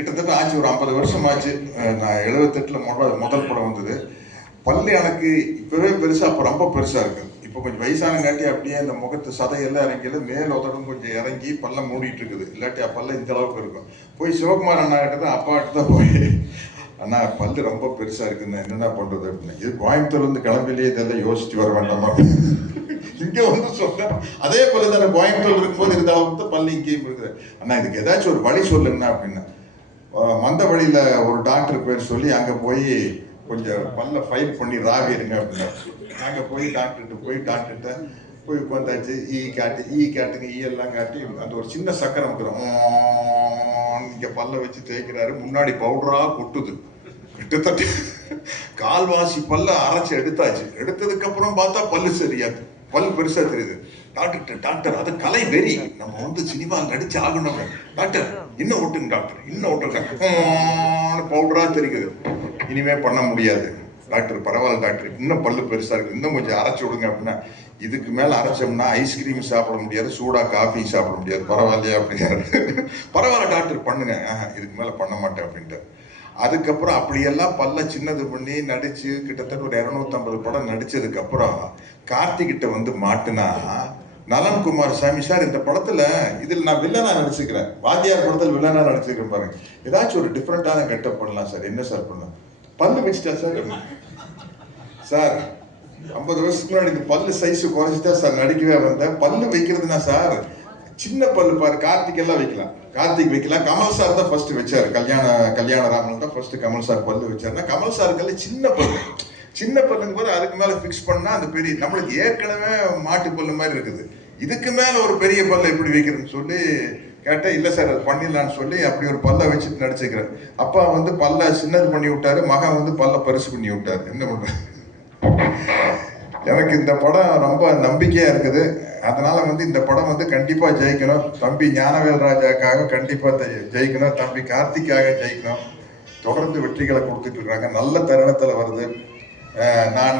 கிட்டத்தட்ட ஆச்சு ஒரு 50 வருஷம் ஆச்சு. நான் 78ல் முதல் படம் வந்தது. பல்லு எனக்கு இப்பவே பெருசா, அப்போ ரொம்ப பெருசா இருக்கு. இப்போ கொஞ்சம் வயசானங்காட்டி அப்படியே அந்த முகத்து சதையெல்லாம் இறங்கியது, மேல் உதடும் கொஞ்சம் இறங்கி பல்ல மூடிட்டு இருக்குது. இல்லாட்டி பல்ல இந்த அளவுக்கு இருக்கும். போய் சிவகுமார் அண்ணா கிட்ட தான், அப்பா கிட்ட தான் போய், அண்ணா பல்லு ரொம்ப பெருசா இருக்குன்னு என்னென்ன பண்றது அப்படின்னு. இது கோயம்புத்தூர்ல இருந்து கிளம்பிலேயே இதெல்லாம் யோசிச்சு வர வேண்டாமா, இங்க வந்து சொன்ன அதே போல தான் கோயம்புத்தூர் இருக்கும்போது இருந்த அளவுக்கு பல்லு இங்கேயும் இருக்குது. அண்ணா இதுக்கு ஏதாச்சும் ஒரு வழி சொல்லுங்கண்ணா அப்படின்னு. மந்த வழியில ஒரு டாக்டர் பேர் சொல்லி அங்க போய் கொஞ்சம் பல்ல ஃபைல் பண்ணி ராவிடுங்க அப்படின்னா, அங்கே போய் டாக்டர்கிட்ட போய் உட்காந்தாச்சு. காட்டுங்க, எல்லாம் காட்டி அந்த ஒரு சின்ன சக்கரம் இருக்கிறோம். இங்கே பல்ல வச்சு தேய்க்கிறாரு. முன்னாடி பவுடரா கொட்டுது. கிட்டத்தட்ட கால்வாசி பல்ல அரைச்சி எடுத்தாச்சு. எடுத்ததுக்கு அப்புறம் பார்த்தா பல்லு சரியாது, பல் பெருசா தெரியுது. டாக்டர் அது கலை வெறி, நம்ம வந்து சினிமா நடிச்சு ஆகணும். டாக்டர் இன்னும் ஓட்டுங்க, டாக்டர் இன்னும் ஓட்டுங்க. பவுடரா தெரியுது. இனிமே பண்ண முடியாது டாக்டர், பரவாயில்ல டாக்டர், இன்னும் பல்லு பெருசா இருக்கு, இன்னும் கொஞ்சம் அரைச்சி விடுங்க அப்படின்னா. இதுக்கு மேல அரைச்சோம்னா ஐஸ்கிரீம் சாப்பிட முடியாது, சூடா காஃபி சாப்பிட முடியாது, பரவாயில்லையா அப்படின்னாரு. பரவாயில்ல டாக்டர் பண்ணுங்க, இதுக்கு மேல பண்ண மாட்டேன் அப்படின்ட்டு. அதுக்கப்புறம் அப்படியெல்லாம் பல்ல சின்னது பண்ணி நடிச்சு கிட்டத்தட்ட ஒரு 250 படம் நடிச்சதுக்கு அப்புறம் கார்த்திகிட்ட வந்து மாட்டுனா, நலன் குமார் சாமி சார் இந்த படத்துல இதில் நான் வில்லனா நடிச்சுக்கிறேன், வாத்தியார் படத்தில் வில்லனா நடிச்சுக்கிறேன் பாருங்க, ஏதாச்சும் ஒரு டிஃப்ரெண்டான கெட்டப் பண்ணலாம் சார், என்ன சார் பண்ணலாம்? பல்லு வச்சுட்டா சார். சார் 50 வருஷத்துக்கு முன்னாடி இந்த பல்லு சைஸ் குறைச்சிட்டா சார் நடிக்கவே வந்தேன். பல்லு வைக்கிறதுனா சார் சின்ன பல்லு பாரு, கார்த்திக் எல்லாம் வைக்கலாம், கார்த்திக் வைக்கலாம். கமல் சார் தான் ஃபர்ஸ்ட் வச்சாரு, கல்யாண ராமன் தான் ஃபர்ஸ்ட் கமல் சார் பல்லு வச்சாருன்னா, கமல் சாருக்கெல்லாம் சின்ன பல்லுங்க போது அதுக்கு மேல பிக்ஸ் பண்ணா அந்த பெரிய, நம்மளுக்கு ஏற்கனவே மாட்டு பல்லு மாதிரி இருக்குது, இதுக்கு மேல ஒரு பெரிய பல்ல எப்படி வைக்கிறதுன்னு சொல்லி கேட்டேன். இல்லை சார் அது பண்ணிடலான்னு சொல்லி அப்படி ஒரு பல்ல வச்சுட்டு நடிச்சுக்கிறேன். அப்பா வந்து பல்ல சின்னது பண்ணி விட்டாரு, மகன் வந்து பல்ல பெருசு பண்ணி விட்டாரு. என்ன பண்ற? எனக்கு இந்த படம் ரொம்ப நம்பிக்கையா இருக்குது. அதனால வந்து இந்த படம் வந்து கண்டிப்பா ஜெயிக்கணும். தம்பி ஞானவேல் ராஜாக்காக கண்டிப்பா ஜெயிக்கணும், தம்பி கார்த்திக்காக ஜெயிக்கணும். தொடர்ந்து வெற்றிகளை கொடுத்துட்டு இருக்காங்க, நல்ல தருணத்துல வருது. நான்